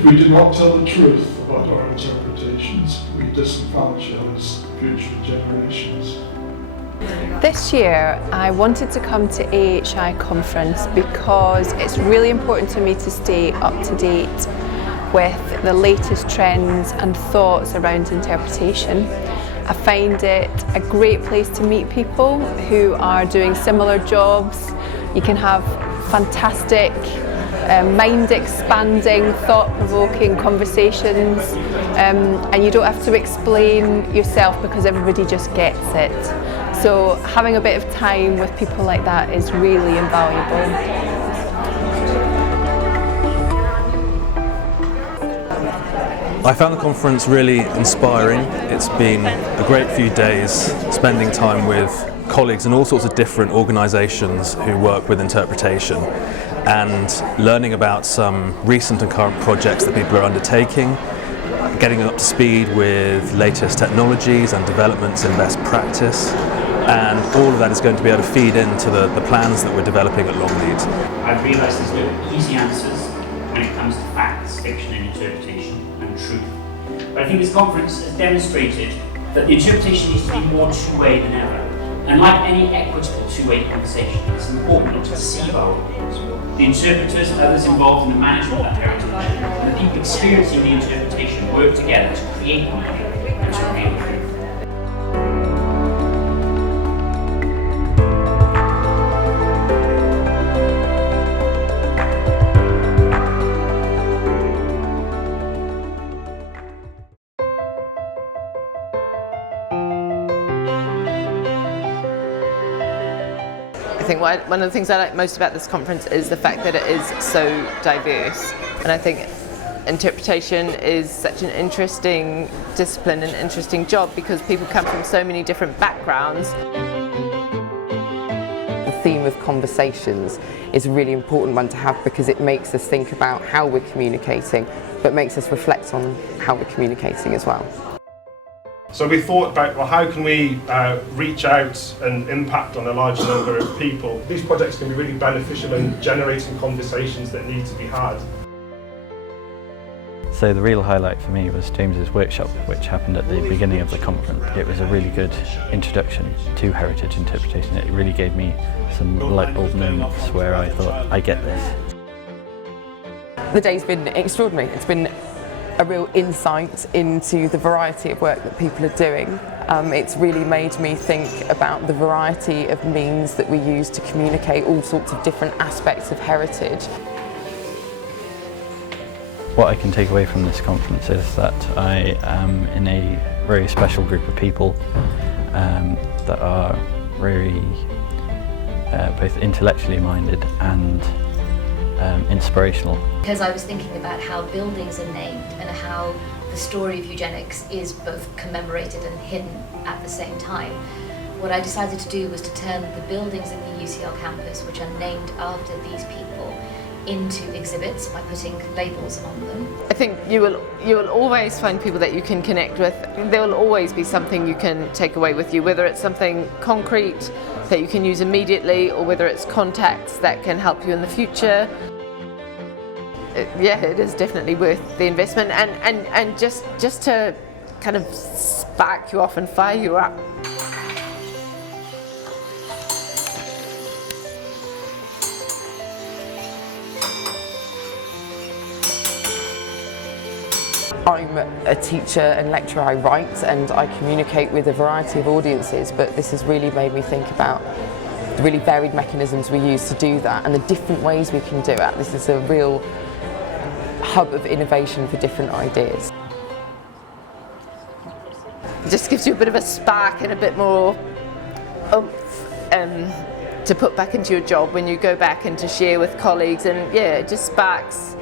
If we do not tell the truth about our interpretations, we disenfranchise future generations. This year I wanted to come to AHI Conference because it's really important to me to stay up to date with the latest trends and thoughts around interpretation. I find it a great place to meet people who are doing similar jobs. You can have fantastic, mind-expanding, thought-provoking conversations, and you don't have to explain yourself because everybody just gets it. So having a bit of time with people like that is really invaluable. I found the conference really inspiring. It's been a great few days spending time with colleagues in all sorts of different organisations who work with interpretation and learning about some recent and current projects that people are undertaking, getting up to speed with latest technologies and developments in best practice, and all of that is going to be able to feed into the plans that we're developing at Longleat. I've realised there's no easy answers when it comes to facts, fiction and interpretation and truth. But I think this conference has demonstrated that the interpretation needs to be more two-way than ever. And like any equitable two-way conversation, it's important not to deceive our audience. The interpreters and others involved in the management of that heritage and the people experiencing the interpretation work together to create meaning and to reveal truth. I think one of the things I like most about this conference is the fact that it is so diverse, and I think interpretation is such an interesting discipline and interesting job because people come from so many different backgrounds. The theme of conversations is a really important one to have because it makes us think about how we're communicating, but makes us reflect on how we're communicating as well. So we thought about, well, how can we reach out and impact on a large number of people? These projects can be really beneficial in generating conversations that need to be had. So the real highlight for me was James's workshop, which happened at the beginning of the conference. It was a really good introduction to heritage interpretation. It really gave me some light bulb moments where I thought, I get this. The day's been extraordinary. It's been a real insight into the variety of work that people are doing. It's really made me think about the variety of means that we use to communicate all sorts of different aspects of heritage. What I can take away from this conference is that I am in a very special group of people that are very both intellectually minded and inspirational. Because I was thinking about how buildings are named and how the story of eugenics is both commemorated and hidden at the same time. What I decided to do was to turn the buildings in the UCL campus, which are named after these people, into exhibits by putting labels on them. I think you will always find people that you can connect with. There will always be something you can take away with you, whether it's something concrete that you can use immediately or whether it's contacts that can help you in the future. Yeah, it is definitely worth the investment and just to kind of spark you off and fire you up. I'm a teacher and lecturer. I write and I communicate with a variety of audiences, but this has really made me think about the really varied mechanisms we use to do that and the different ways we can do it. This is a real hub of innovation for different ideas. It just gives you a bit of a spark and a bit more oomph to put back into your job when you go back and to share with colleagues, and yeah, it just sparks